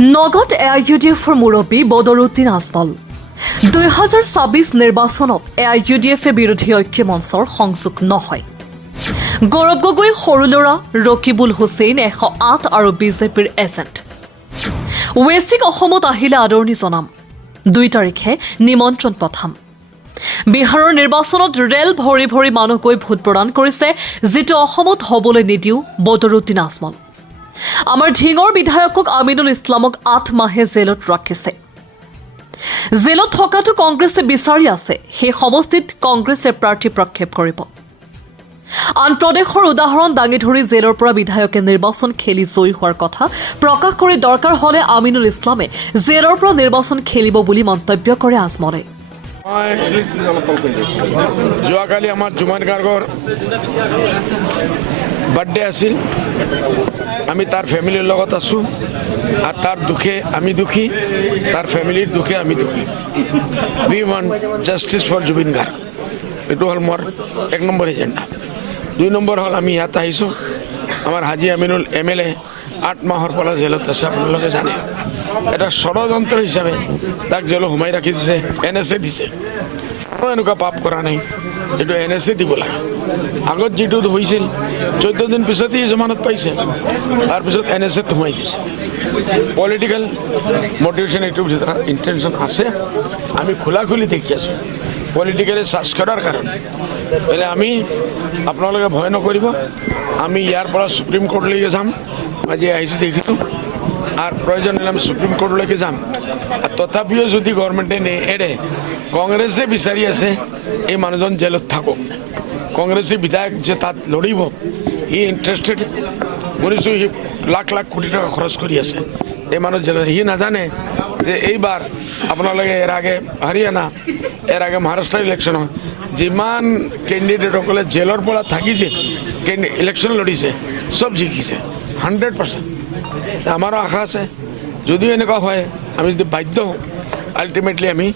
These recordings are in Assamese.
নগদ AIUDFৰ মুৰব্বী বদৰুদ্দিন আজমল 2024 নিৰ্বাচনত AIUDFে বিৰোধী ঐক্য মঞ্চৰ সংযোগ নহয়। গৌৰৱ গগৈ সৰু ল'ৰা ৰকিবুল হুছেইন 108 আৰু বিজেপিৰ এজেণ্ট। ৱেচিক অসমত আহিলে আদৰণি জনাম, 2 তাৰিখে নিমন্ত্ৰণ পঠাম। বিহাৰৰ নিৰ্বাচনত ৰেল ভৰি ভৰি মানুহ গৈ ভোট প্ৰদান কৰিছে, যিটো অসমত হ'বলৈ নিদিও বদৰুদ্দিন আজমল। আমাৰ ঢিঙৰ বিধায়কক আমিনুল ইছলামক 8 মাহে জেলত ৰাখিছে। জেলত থকাটো কংগ্ৰেছে বিচাৰি আছে, সেই সমষ্টিত কংগ্ৰেছে প্ৰাৰ্থী প্ৰক্ষেপ কৰিব। আন প্ৰদেশৰ উদাহৰণ দাঙি ধৰি জেলৰ পৰা বিধায়কে নিৰ্বাচন খেলি জয়ী হোৱাৰ কথা প্ৰকাশ কৰি দৰকাৰ হ'লে আমিনুল ইছলামে জেলৰ পৰা নিৰ্বাচন খেলিব বুলি মন্তব্য কৰে আজমলে। যোৱাকালি আমাৰ জুমান গাৰ্গৰ বাৰ্থডে আছিল, আমি তাৰ ফেমিলিৰ লগত আছোঁ আৰু তাৰ দুখে আমি দুখী, তাৰ ফেমিলিৰ দুখে আমি দুখী। We want justice for Zubeen Garg, এইটো হ'ল মোৰ 1 নম্বৰ এজেণ্ডা। 2 নম্বৰ হ'ল আমি ইয়াত আহিছোঁ, আমাৰ হাজী আমিনুল MLA 8 মাহৰ পৰা জেলত আছে, আপোনালোকে জানে। এটা ষড়যন্ত্ৰ হিচাপে তাক জেলত সোমাই ৰাখি দিছে, NSA দিছে। মই এনেকুৱা পাপ কৰা নাই, এইটো NSA দিব লাগে। আগত যিটো হৈছিল 14 দিন পিছতেই জমানত পাইছে, তাৰপিছত NSA সোমাই দিছে। পলিটিকেল মটিভেশ্যন এইটোৰ ভিতৰত ইণ্টেনশ্যন আছে, আমি খোলাখুলি দেখি আছোঁ পলিটিকেলি চাৰ্জ কৰাৰ কাৰণে। গ'লে আমি আপোনালোকে ভয় নকৰিব, আমি ইয়াৰ পৰা সুপ্ৰিম কোৰ্টলৈকে যাম। আজি আহিছোঁ দেখিছোঁ, আৰু প্ৰয়োজন হ'লে আমি সুপ্ৰিম কোৰ্টলৈকে যাম। তথাপিও যদি গভৰ্ণমেণ্টে নেৰে, কংগ্ৰেছে বিচাৰি আছে এই মানুহজন জেলত থাকক। কংগ্ৰেছী বিধায়ক যে তাত লৰিব, সি ইণ্টাৰেষ্টেড। শুনিছোঁ সি লাখ লাখ কোটি টকা খৰচ কৰি আছে এই মানুহ জেলত। সি নাজানে যে এইবাৰ আপোনালোকে এৰ আগে হাৰিয়ানা, এৰ আগে মহাৰাষ্ট্ৰ ইলেকশ্যনত যিমান কেণ্ডিডেটসকলে জেলৰ পৰা থাকি যে ইলেকশ্যন লৰিছে, চব জিকিছে 100%। আমাৰো আশা আছে যদিও এনেকুৱা হয়, আমি যদি বাধ্য হওঁ, আল্টিমেটলি আমি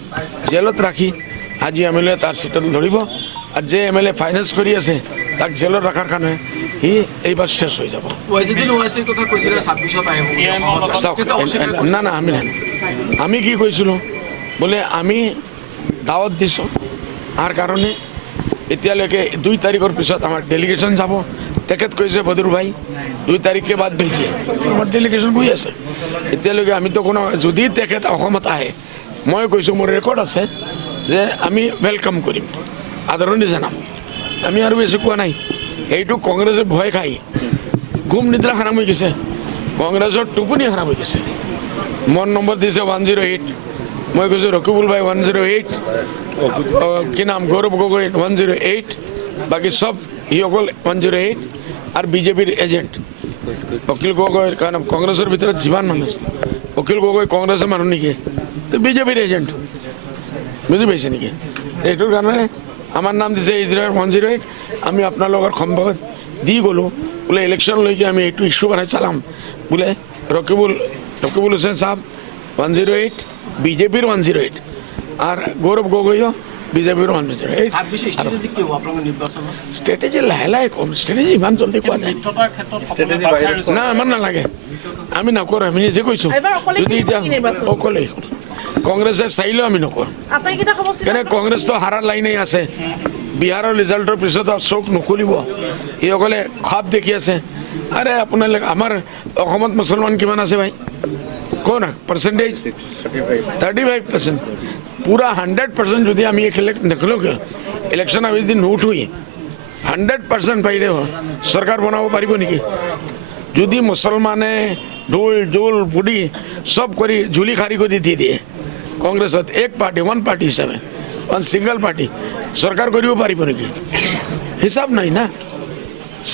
জেলত ৰাখি হাজী MLA তাৰ চিটত লৰিব, আৰু যে MLA ফাইনেন্স কৰি আছে তাক জেলত ৰখাৰ কাৰণে সি এইবাৰ শেষ হৈ যাব। না না, আমি কি কৈছিলোঁ বোলে, আমি দাৱত দিছোঁ তাৰ কাৰণে এতিয়ালৈকে 2 তাৰিখৰ পিছত আমাৰ ডেলিগেশ্যন যাব। তেখেত কৈছে বদৰুৰ ভাই 2 তাৰিখকে বাদ ভেজিয়ে আমাৰ ডেলিগেশ্যন গৈ আছে। এতিয়ালৈকে আমিতো কোনো, যদি তেখেত অসমত আহে, মই কৈছোঁ মোৰ ৰেকৰ্ড আছে যে আমি ৱেলকাম কৰিম, আদৰণি জনাম। আমি আৰু বেছি কোৱা নাই। এইটো কংগ্ৰেছে ভয় খাই ঘুম নিদ্ৰা হাৰাম হৈ গৈছে, কংগ্ৰেছৰ টোপনি হাৰাম হৈ গৈছে। মোৰ নম্বৰ দিছে 108, মই কৈছোঁ ৰকিবুল ভাই 108, কি নাম গৌৰৱ গগৈ 108, বাকী চব সি অকল 108, আৰু বিজেপিৰ এজেণ্ট অখিল গগৈ। কাৰণ কংগ্ৰেছৰ ভিতৰত যিমান মানুহ আছে, অখিল গগৈ কংগ্ৰেছৰ মানুহ নেকি, বিজেপিৰ এজেণ্ট, বুজি পাইছে নেকি? এইটোৰ কাৰণে আমাৰ নাম দিছে ইজৰাইল 108। আমি আপোনালোকৰ সম্ভৱত দি গ'লোঁ বোলে ইলেকশ্যনলৈকে আমি এইটো ইছ্যু বনাই চালাম বোলে ৰকিবুল হুছেইন চাহাব 108, বিজেপিৰ 108, আৰু গৌৰৱ গগৈও বিজেপিৰ 108। ষ্ট্ৰেটেজি লাহে লাহে কম, ষ্ট্ৰেটেজি ইমান জলদি কোৱা যায় না, আমাৰ নালাগে, আমি নকৰোঁ। আমি নিজে কৈছোঁ যদি এতিয়া অকলে কংগ্ৰেছে চাইলেও আমি নকৰোঁ, কেনে কংগ্ৰেছটো হাৰাৰ লাইনেই আছে। বিহাৰৰ ৰিজাল্টৰ পিছত চোক নুখুলিব, এইসকলে খাপ দেখি আছে। আৰে আপোনালোকে আমাৰ অসমত মুছলমান কিমান আছে ভাই, কোন পাৰ্চেণ্টেজ? 35%। পুৰা 100% যদি আমি নেখেলোঁ, ইলেকশ্যন আমি যদি নুঠোঁ, 100% পাৰিলে চৰকাৰ বনাব পাৰিব নেকি? যদি মুছলমানে ঢোল জোল বুডি চব কৰি ঝুলি খাৰি কৰি দি দিয়ে কংগ্ৰেছত, এক পাৰ্টি, 1 পাৰ্টি হিচাপে, 1 ছিংগল পাৰ্টি চৰকাৰ কৰিব পাৰিব নেকি? হিচাপ নাই না।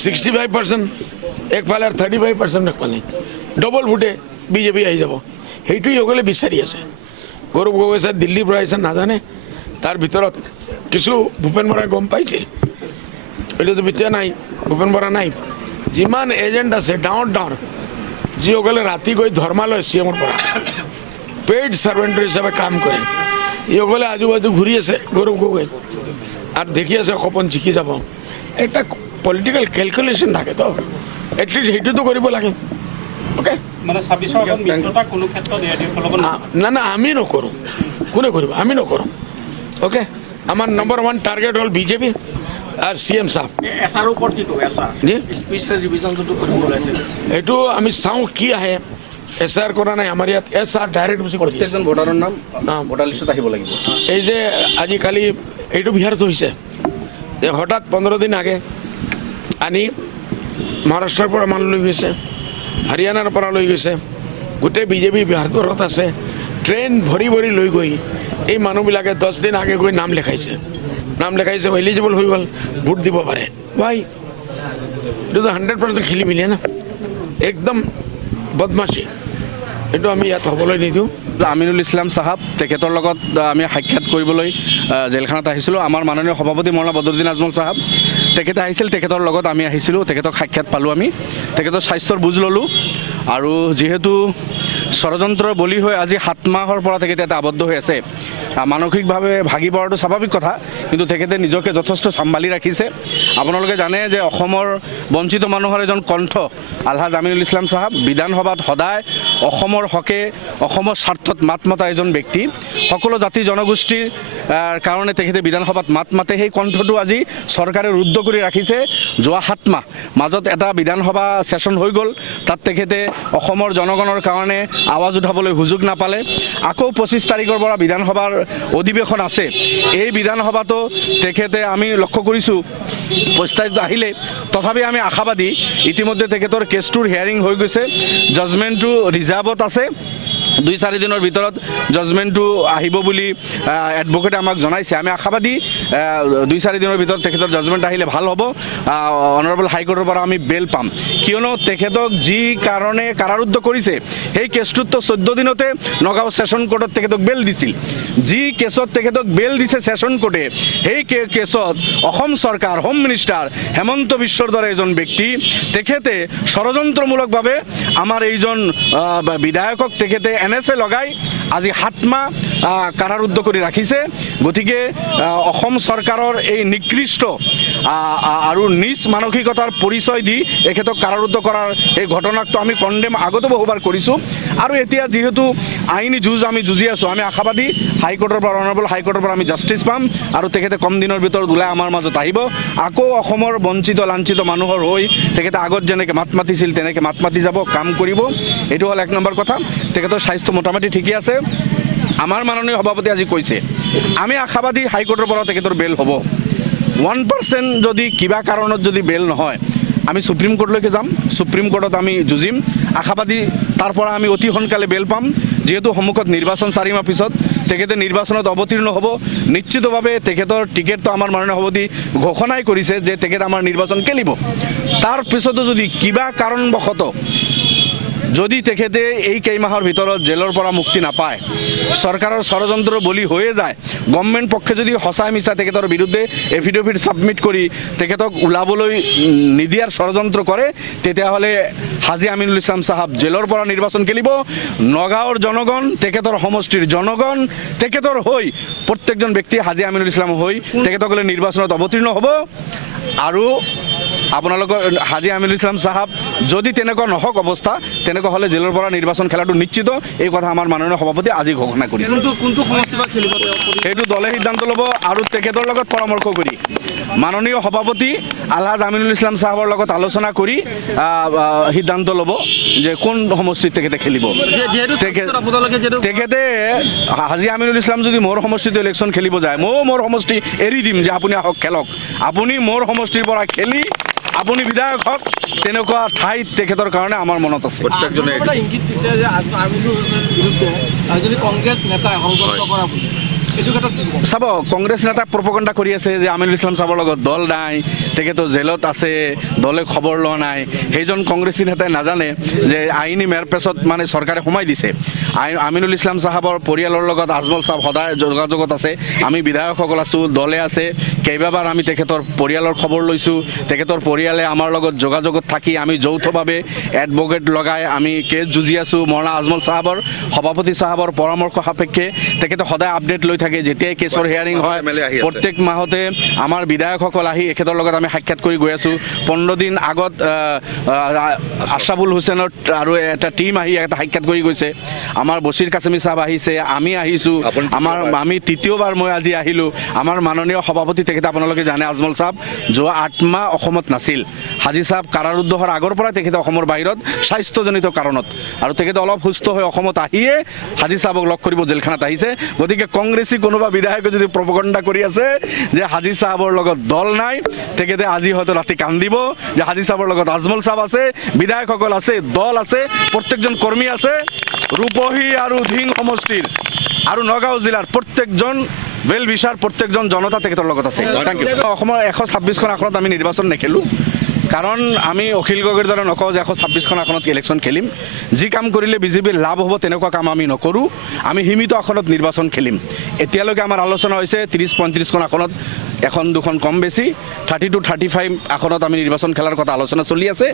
65% একফালে আৰু 35% একফালে, ডবল ভোটে বিজেপি আহি যাব। সেইটো সকলে বিচাৰি আছে। গৌৰৱ গগৈ ছাৰ দিল্লীৰ পৰা আহিছে নাজানে, তাৰ ভিতৰত কিছু ভূপেন বৰাই গম পাইছিল, এইটোতো এতিয়া নাই, ভূপেন বৰা নাই। যিমান এজেণ্ট আছে ডাঙৰ ডাঙৰ, যিসকলে ৰাতি গৈ ধৰ্মা লয় CMৰ পৰা, পেইড ছাৰ্ভেণ্টৰ হিচাপে কাম কৰে, এইসকলে আজুবাজু ঘূৰি আছে গৌৰৱ গগৈ, আৰু দেখি আছে সপোন জিকি যাব। এটা পলিটিকেল কেলকুলেশ্যন থাকে তো, এটলিষ্ট সেইটোতো কৰিব লাগে। অ'কে মানে 26 আগত মিত্ৰতা কোনো ক্ষেত্ৰত এআইডিএফৰ লগত না না আমি নকৰোঁ, কোনে কৰিব, আমি নকৰোঁ। অ'কে, আমাৰ নম্বৰ 1 টাৰ্গেট হ'ল বিজেপি আৰু CM সাহেব। এছআৰ ওপৰত কি ক'ব? এছআৰ জি স্পেচিয়েল ৰিভিজন যোনটো কৰিব ওলাইছে, এইটো আমি চাওঁ কি আহে। SR কৰা নাই আমাৰ ইয়াত, SR ডাইৰেক্ট বেছি কৰি দিছে। প্ৰত্যেকজন ভোটাৰৰ নাম ভোটাৰ লিষ্টত আহিব লাগিব। এই যে আজিকালি এইটো বিহাৰত হৈছে যে হঠাৎ 15 দিন আগে আনি মহাৰাষ্ট্ৰৰ পৰা মানুহ লৈ গৈছে, হাৰিয়ানাৰ পৰা লৈ গৈছে, গোটেই বিজেপি ভাৰতবৰ্ষত আছে, ট্ৰেইন ভৰি ভৰি লৈ গৈ এই মানুহবিলাকে 10 দিন আগে গৈ নাম লেখাইছে, এলিজিবল হৈ গ'ল, ভোট দিব পাৰে। ভাই এইটোতো 100% খেলি মেলি না, একদম বদমাছি। এইটো আমি ইয়াত হ'বলৈ নিদিওঁ। আমিনুল ইছলাম চাহাব তেখেতৰ লগত আমি সাক্ষাৎ কৰিবলৈ জেলখানাত আহিছিলোঁ। আমাৰ মাননীয় সভাপতি মৌলানা বদৰুদ্দিন আজমল চাহাব তেখেতে আহিছিল, তেখেতৰ লগত আমি আহিছিলোঁ, তেখেতক সাক্ষাৎ পালোঁ। আমি তেখেতৰ স্বাস্থ্যৰ বুজ ল'লোঁ আৰু যিহেতু ষড়যন্ত্ৰৰ বলি হৈ আজি 7 মাহৰ পৰা তেখেতে এটা আবদ্ধ হৈ আছে, মানসিকভাৱে ভাগি পৰাটো স্বাভাৱিক কথা, কিন্তু তেখেতে নিজকে যথেষ্ট চম্ভালি ৰাখিছে। আপোনালোকে জানে যে অসমৰ বঞ্চিত মানুহৰ এজন কণ্ঠ আলহাজ আমিনুল ইছলাম চাহাব বিধানসভাত সদায় অসমৰ হকে, অসমৰ স্বাৰ্থত মাত মতা এজন ব্যক্তি। সকলো জাতি জনগোষ্ঠীৰ কাৰণে তেখেতে বিধানসভাত মাত মাতে। সেই কণ্ঠটো আজি চৰকাৰে ৰুদ্ধ কৰি ৰাখিছে। যোৱা 7 মাহ মাজত এটা বিধানসভা ছেশ্যন হৈ গ'ল, তাত তেখেতে অসমৰ জনগণৰ কাৰণে আৱাজ উঠাবলৈ সুযোগ নাপালে। আকৌ 25 তাৰিখৰ পৰা বিধানসভাৰ অধিৱেশন আছে। এই বিধানসভাতো তেখেতে আমি লক্ষ্য কৰিছোঁ 25 তাৰিখ আহিলে, তথাপি আমি আশাবাদী। ইতিমধ্যে তেখেতৰ কেছটোৰ হিয়াৰিং হৈ গৈছে, জাজমেণ্টটো ৰিজাৰ্ভত আছে। 2-4 দিনৰ ভিতৰত জাজমেণ্টটো আহিব বুলি এডভোকেটে আমাক জনাইছে। আমি আশাবাদী 2-4 দিনৰ ভিতৰত তেখেতৰ জাজমেণ্ট আহিলে ভাল হ'ব। অনাৰেবল হাইকোৰ্টৰ পৰা আমি বেল পাম, কিয়নো তেখেতক যি কাৰণে কাৰাৰুদ্ধ কৰিছে সেই কেছটোতো 14 দিনতে নগাঁও ছেশ্যন কোৰ্টত তেখেতক বেল দিছিল। যি কেছত তেখেতক বেল দিছে ছেশ্যন কোৰ্টে, সেই কেছত অসম চৰকাৰ, হোম মিনিষ্টাৰ হেমন্ত বিশ্বৰ দৰে এজন ব্যক্তি, তেখেতে ষড়যন্ত্ৰমূলকভাৱে আমাৰ এইজন বিধায়কক তেখেতে NSA লগাই আজি 7 মাহ কাৰাৰুদ্ধ কৰি ৰাখিছে। গতিকে অসম চৰকাৰৰ এই নিকৃষ্ট আৰু নিজ মানসিকতাৰ পৰিচয় দি এখেতক কাৰাৰুদ্ধ কৰাৰ এই ঘটনাকটো আমি কণ্ডেম আগতো বহুবাৰ কৰিছোঁ। আৰু এতিয়া যিহেতু আইনী যুঁজ আমি যুঁজি আছোঁ, আমি আশাবাদী হাইকোৰ্টৰ পৰা, অনাৰেবল হাইকোৰ্টৰ পৰা আমি জাষ্টিছ পাম আৰু তেখেতে কম দিনৰ ভিতৰত ওলাই আমাৰ মাজত আহিব। আকৌ অসমৰ বঞ্চিত লাঞ্ছিত মানুহৰ হৈ তেখেতে আগত যেনেকৈ মাত মাতিছিল তেনেকৈ মাত মাতি যাব, কাম কৰিব। এইটো হ'ল 1 নম্বৰ কথা। তেখেতৰ স্বাস্থ্য মোটামুটি ঠিকে আছে। আমাৰ মাননীয় সভাপতি আজি কৈছে, আমি আশাবাদী হাইকোৰ্টৰ পৰা তেখেতৰ বেল হ'ব। 1% যদি কিবা কাৰণত যদি বেল নহয়, আমি সুপ্ৰিম কোৰ্টলৈকে যাম, সুপ্ৰিম কোৰ্টত আমি যুঁজিম। আশাবাদী তাৰ পৰা আমি অতি সোনকালে বেল পাম। যিহেতু সন্মুখত নিৰ্বাচন 4 মাহ পিছত, তেখেতে নিৰ্বাচনত অৱতীৰ্ণ হ'ব। নিশ্চিতভাৱে তেখেতৰ টিকেটটো আমাৰ মাননীয় সভাপতি ঘোষণাই কৰিছে যে তেখেত আমাৰ নিৰ্বাচন খেলিব। তাৰ পিছতো যদি কিবা কাৰণবশতঃ যদি তেখেতে এই কেইমাহৰ ভিতৰত জেলৰ পৰা মুক্তি নাপায়, চৰকাৰৰ ষড়যন্ত্ৰ বলি হৈয়ে যায়, গভৰ্ণমেণ্ট পক্ষে যদি সঁচাই মিছা তেখেতৰ বিৰুদ্ধে এফিডেভিট ছাবমিট কৰি তেখেতক ওলাবলৈ নিদিয়াৰ ষড়যন্ত্ৰ কৰে, তেতিয়াহ'লে হাজী আমিনুল ইছলাম চাহাব জেলৰ পৰা নিৰ্বাচন খেলিব। নগাঁৱৰ জনগণ, তেখেতৰ সমষ্টিৰ জনগণ, তেখেতৰ হৈ প্ৰত্যেকজন ব্যক্তি হাজী আমিনুল ইছলাম হৈ তেখেতসকলে নিৰ্বাচনত অৱতীৰ্ণ হ'ব। আৰু আপোনালোকৰ হাজী আমিনুল ইছলাম চাহাব যদি তেনেকুৱা নহওক অৱস্থা, তেনেকুৱা হ'লে জেলৰ পৰা নিৰ্বাচন খেলাটো নিশ্চিত। এই কথা আমাৰ মাননীয় সভাপতি আজি ঘোষণা কৰিছে। কোনটো সমষ্টিৰ পৰা খেলিব সেইটো দলে সিদ্ধান্ত ল'ব আৰু তেখেতৰ লগত পৰামৰ্শ কৰি মাননীয় সভাপতি আলহাজ আমিনুল ইছলাম চাহাবৰ লগত আলোচনা কৰি সিদ্ধান্ত ল'ব যে কোন সমষ্টিত তেখেতে খেলিব। তেখেতে হাজী আমিনুল ইছলাম যদি মোৰ সমষ্টিত ইলেকশ্যন খেলিব যায়, ময়ো মোৰ সমষ্টি এৰি দিম যে আপুনি আহক খেলক। আপুনি মোৰ সমষ্টিৰ পৰা খেলি আপুনি বিধায়ক হওক, তেনেকুৱা ঠাইত তেখেতৰ কাৰণে আমাৰ মনত আছে। ইংগিত দিছে যে আমিনুল বিৰুদ্ধে যদি কংগ্ৰেছ নেতাই ষড়যন্ত্ৰ কৰা বুলি, এইটো ক্ষেত্ৰত চাব, কংগ্ৰেছ নেতাক প্ৰপগণ্ডা কৰি আছে যে আমিনুল ইছলাম চাহাবৰ লগত দল নাই, তেখেতো জেলত আছে, দলে খবৰ লোৱা নাই। সেইজন কংগ্ৰেছী নেতাই নাজানে যে আইনী মেৰপেচত মানে চৰকাৰে সোমাই দিছে। আমিনুল ইছলাম চাহাবৰ পৰিয়ালৰ লগত আজমল চাহাব সদায় যোগাযোগত আছে। আমি বিধায়কসকল আছোঁ, দলে আছে, কেইবাবাৰ আমি তেখেতৰ পৰিয়ালৰ খবৰ লৈছোঁ। তেখেতৰ পৰিয়ালে আমাৰ লগত যোগাযোগত থাকি আমি যৌথভাৱে এডভোকেট লগাই আমি কেছ যুঁজি আছোঁ। মৌলানা আজমল চাহাবৰ, সভাপতি চাহাবৰ পৰামৰ্শ সাপেক্ষে তেখেতে সদায় আপডেট লৈ থাকে। থাকে, যেতিয়াই কেছৰ হিয়াৰিং হয় প্ৰত্যেক মাহতে আমাৰ বিধায়কসকল আহি এখেতৰ লগত আমি সাক্ষাৎ কৰি গৈ আছোঁ। 15 দিন আগত আশ্ৰাফুল হুছেইনৰ আৰু এটা টীম আহি এটা সাক্ষাৎ কৰি গৈছে। আমাৰ বছিৰ কাছেমি চাহাব আহিছে, আমি আহিছোঁ, আমি তৃতীয়বাৰ মই আজি আহিলোঁ। আমাৰ মাননীয় সভাপতি তেখেতে আপোনালোকে জানে আজমল চাহাব যোৱা 8 মাহ অসমত নাছিল। হাজী চাহাব কাৰাৰুদ্ধ হোৱাৰ আগৰ পৰা তেখেতে অসমৰ বাহিৰত স্বাস্থ্যজনিত কাৰণত, আৰু তেখেতে অলপ সুস্থ হৈ অসমত আহিয়ে হাজী চাহাবক লগ কৰিব জেলখানাত আহিছে। গতিকে কংগ্ৰেছী কোনোবা বিধায়কে যদি প্ৰপগণ্ডা কৰি আছে যে হাজী চাহাবৰ লগত দল নাই, তেখেতে আজি হয়তো ৰাতি কান্দিব যে হাজী চাহাবৰ লগত আজমল চাহাব আছে, বিধায়কসকল আছে, দল আছে, প্ৰত্যেকজন কৰ্মী আছে। ৰূপহী আৰু ধিং সমষ্টিৰ আৰু নগাঁও জিলাৰ প্ৰত্যেকজন ৱেল বিচাৰ প্ৰত্যেকজন জনতা তেখেতৰ লগত আছে। Thank you. অসমৰ 126খন আসনত আমি নিৰ্বাচন নেখেলোঁ, কাৰণ আমি অখিল গগৈৰ দ্বাৰা নকওঁ যে 126খন আসনত ইলেকশ্যন খেলিম। যি কাম কৰিলে বিজেপিৰ লাভ হ'ব তেনেকুৱা কাম আমি নকৰোঁ। আমি সীমিত আসনত নিৰ্বাচন খেলিম। এতিয়ালৈকে আমাৰ আলোচনা হৈছে 30-35খন আসনত, এখন দুখন কম বেছি 30 to 35 আসনত আমি নিৰ্বাচন খেলাৰ কথা আলোচনা চলি আছে,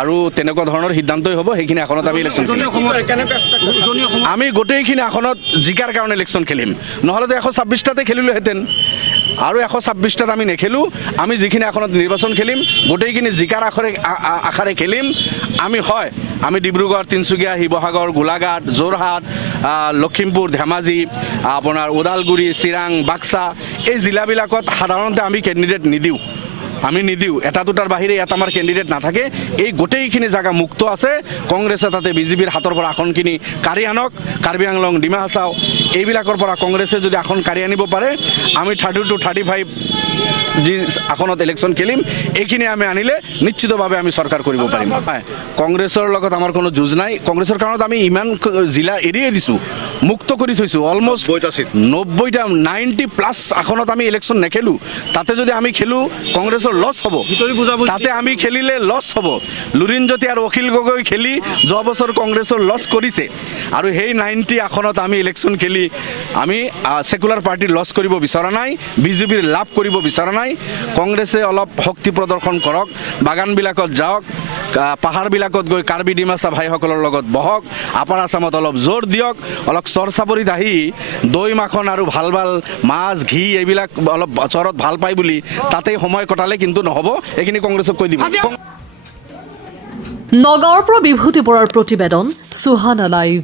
আৰু তেনেকুৱা ধৰণৰ সিদ্ধান্তই হ'ব। সেইখিনি আসনত আমি ইলেকশ্যন খেলিম। আমি গোটেইখিনি আসনত জিকাৰ কাৰণে ইলেকশ্যন খেলিম, নহ'লেতো 126টাতে খেলিলোহেঁতেন। আৰু 126টাত আমি নেখেলোঁ। আমি যিখিনি আসনত নিৰ্বাচন খেলিম গোটেইখিনি জিকাৰ আশাৰে খেলিম। আমি ডিব্ৰুগড়, তিনিচুকীয়া, শিৱসাগৰ, গোলাঘাট, যোৰহাট, লখিমপুৰ, ধেমাজি, আপোনাৰ ওদালগুৰি, চিৰাং, বাক্সা, এই জিলাবিলাকত সাধাৰণতে আমি কেণ্ডিডেট নিদিওঁ। এটা দুটাৰ বাহিৰে ইয়াত আমাৰ কেণ্ডিডেট নাথাকে। এই গোটেইখিনি জেগা মুক্ত আছে। কংগ্ৰেছে তাতে বিজেপিৰ হাতৰ পৰা আসনখিনি কাঢ়ি আনক। কাৰ্বি আংলং, ডিমা হাছাও এইবিলাকৰ পৰা কংগ্ৰেছে যদি আসন কাঢ়ি আনিব পাৰে, আমি 30 to 35 যি আসনত ইলেকশ্যন খেলিম, এইখিনি আমি আনিলে নিশ্চিতভাৱে আমি চৰকাৰ কৰিব পাৰিম। কংগ্ৰেছৰ লগত আমাৰ কোনো যুঁজ নাই। কংগ্ৰেছৰ কাৰণত আমি ইমান জিলা এৰিয়ে দিছোঁ, মুক্ত কৰি থৈছোঁ। অলমষ্ট 90+ আসনত আমি ইলেকশ্যন নেখেলোঁ। তাতে যদি আমি খেলোঁ কংগ্ৰেছৰ লছ হ'ব। তাতে আমি খেলিলে লছ হ'ব। লুৰিণজ্যোতি আৰু অখিল গগৈ খেলি যোৱা বছৰ কংগ্ৰেছৰ লছ কৰিছে, আৰু সেই 90 আসনত আমি ইলেকশ্যন খেলি আমি ছেকুলাৰ পাৰ্টিৰ লছ কৰিব বিচৰা নাই, বিজেপিৰ লাভ কৰিব বিচৰা নাই। কংগ্ৰেছে অলপ শক্তি প্ৰদৰ্শন কৰক, বাগানবিলাকত যাওক, পাহাৰবিলাকত গৈ কাৰ্বি ডিমাচা ভাইসকলৰ লগত বহক, আপাৰ আছামত অলপ জোৰ দিয়ক, অলপ চৰ-চাপৰিত আহি দৈ মাখন আৰু ভাল ভাল মাছ, ঘি এইবিলাক অলপ চৰত ভাল পায় বুলি তাতেই সময় কটালে কিন্তু নহ'ব। এইখিনি কংগ্ৰেছক কৈ দিব। নগাঁৱৰ পৰা বিভূতি বৰাৰ প্ৰতিবেদন, সুহানা লাইভ।